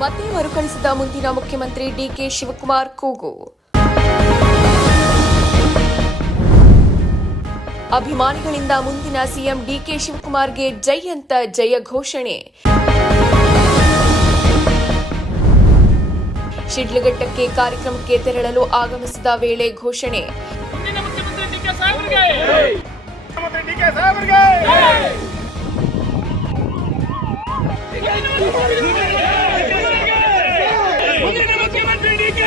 ಮತ್ತೆ ಮರುಕಳಿಸಿದ ಮುಂದಿನ ಮುಖ್ಯಮಂತ್ರಿ ಡಿಕೆ ಶಿವಕುಮಾರ್ ಕೂಗು. ಅಭಿಮಾನಿಗಳಿಂದ ಮುಂದಿನ ಸಿಎಂ ಡಿಕೆ ಶಿವಕುಮಾರ್ಗೆ ಜೈ ಅಂತ ಜಯ ಘೋಷಣೆ. ಶಿಡ್ಲಘಟ್ಟಕ್ಕೆ ಕಾರ್ಯಕ್ರಮಕ್ಕೆ ತೆರಳಲು ಆಗಮಿಸಿದ ವೇಳೆ ಘೋಷಣೆ. ಮುಂದಿನ ಮುಖ್ಯಮಂತ್ರಿ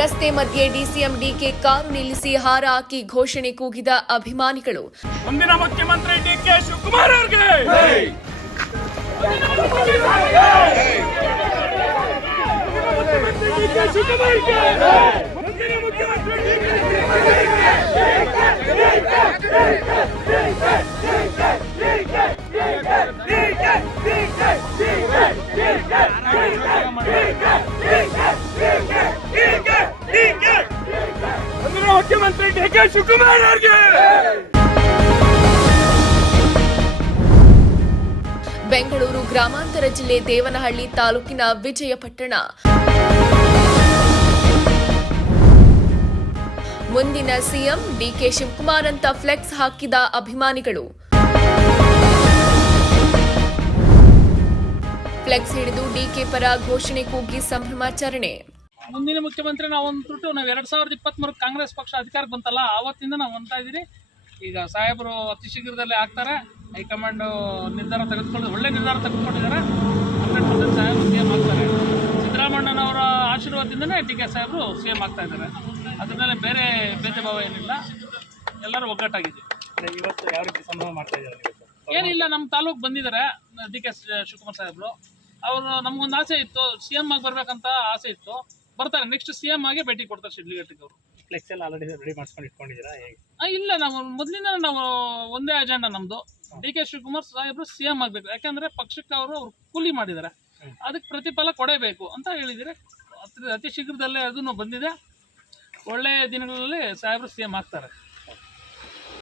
ರಸ್ತೆ ಮಧ್ಯೆ ಡಿಸಿಎಂ ಡಿಕೆ ಕಾರು ನಿಲ್ಲಿಸಿ ಹಾರ ಹಾಕಿ ಘೋಷಣೆ ಕೂಗಿದ ಅಭಿಮಾನಿಗಳು. ಮುಂದಿನ ಮುಖ್ಯಮಂತ್ರಿ ಡಿ ಕೆ ಶಿವಕುಮಾರ್ ಅವ್ರಿಗೆ! ಡಿ ಮುಖ್ಯಮಂತ್ರಿ ಡಿ ಕೆ ಶಿವಕುಮಾರ್ ಅವ್ರಿಗೆ! ಬೆಂಗಳೂರು ಗ್ರಾಮಾಂತರ ಜಿಲ್ಲೆ ದೇವನಹಳ್ಳಿ ತಾಲೂಕಿನ ವಿಜಯಪಟ್ಟಣ. ಮುಂದಿನ ಸಿಎಂ ಡಿಕೆ ಶಿವಕುಮಾರ್ ಅಂತ ಫ್ಲೆಕ್ಸ್ ಹಾಕಿದ ಅಭಿಮಾನಿಗಳು. ಫ್ಲೆಕ್ಸ್ ಹಿಡಿದು ಡಿಕೆ ಪರ ಘೋಷಣೆ ಕೂಗಿ ಸಂಭ್ರಮಾಚರಣೆ. ಮುಂದಿನ ಮುಖ್ಯಮಂತ್ರಿ ನಾವು ಒಂದು ತುಟ್ಟು ನಾವು ಎರಡ್ ಸಾವಿರದ ಇಪ್ಪತ್ತ್ಮೂರು ಕಾಂಗ್ರೆಸ್ ಪಕ್ಷ ಅಧಿಕಾರಕ್ಕೆ ಬಂತಲ್ಲ ಆವತ್ತಿಂದ ನಾವು ಹೊಂತಾ ಇದ್ದೀರಿ ಈಗ ಸಾಹೇಬರು ಅತಿ ಶೀಘ್ರದಲ್ಲೇ ಆಗ್ತಾರೆ. ಹೈಕಮಾಂಡು ನಿರ್ಧಾರ ತೆಗೆದುಕೊಂಡು ಒಳ್ಳೆ ನಿರ್ಧಾರ ತೆಗೆದುಕೊಂಡಿದ್ದಾರೆ. ಹಂಡ್ರೆಡ್ ಪರ್ಸೆಂಟ್ ಸಾಹೇಬರು ಸಿ ಎಂ ಆಗ್ತಾರೆ. ಸಿದ್ದರಾಮಣ್ಣನವರ ಆಶೀರ್ವಾದದಿಂದನೇ ಡಿ ಕೆ ಸಾಹೇಬರು ಸಿ ಎಂ ಆಗ್ತಾ ಇದ್ದಾರೆ. ಅದ್ರ ಮೇಲೆ ಬೇರೆ ಭೇದ ಭಾವ ಏನಿಲ್ಲ. ಎಲ್ಲರೂ ಒಗ್ಗಟ್ಟಾಗಿದ್ದೀವಿ. ಇವತ್ತು ಯಾವ ರೀತಿ ಸಂಭ್ರಮ ಮಾಡ್ತಾ ಇದ್ದಾರೆ ಏನಿಲ್ಲ ನಮ್ಮ ತಾಲೂಕು ಬಂದಿದ್ದಾರೆ ಡಿ ಕೆ ಶಿವಕುಮಾರ್ ಸಾಹೇಬರು. ಅವರು ನಮಗೊಂದು ಆಸೆ ಇತ್ತು ಸಿ ಎಂ ಆಗಿ ಬರಬೇಕಂತ ಆಸೆ ಇತ್ತು. ಬರ್ತಾರೆ. ನೆಕ್ಸ್ಟ್ ಸಿ ಎಂ ಆಗಿ ಭೇಟಿ ಕೊಡ್ತಾರೆ ಶಿಡ್ಲಿಘಟ್ಟಿಗೆ ಅವರು. ಫ್ಲೆಕ್ಸ್ ಎಲ್ಲ ಆಲ್ರೆಡಿ ರೆಡಿ ಮಾಡ್ಸ್ಕೊಂಡು ಇಟ್ಕೊಂಡಿದ್ದೀರಾ? ಹೇಗೆ? ಆ, ಇಲ್ಲ ನಾವು ಮೊದಲಿಂದ ನಾವು ಒಂದೇ ಅಜೆಂಡಾ ನಮ್ದು. ಡಿ ಕೆ ಶಿವಕುಮಾರ್ ಸಾಹೇಬ್ರು ಸಿ ಎಂ ಆಗಬೇಕು. ಯಾಕಂದ್ರೆ ಪಕ್ಷಕ್ಕೆ ಅವರು ಅವ್ರು ಕೂಲಿ ಮಾಡಿದ್ದಾರೆ. ಅದಕ್ಕೆ ಪ್ರತಿಫಲ ಕೊಡಬೇಕು ಅಂತ ಹೇಳಿದ್ರೆ. ಅತಿ ಅತಿ ಶೀಘ್ರದಲ್ಲೇ ಅದನ್ನು ಬಂದಿದೆ. ಒಳ್ಳೆಯ ದಿನಗಳಲ್ಲಿ ಸಾಹೇಬ್ರು ಸಿ ಎಂ ಆಗ್ತಾರೆ.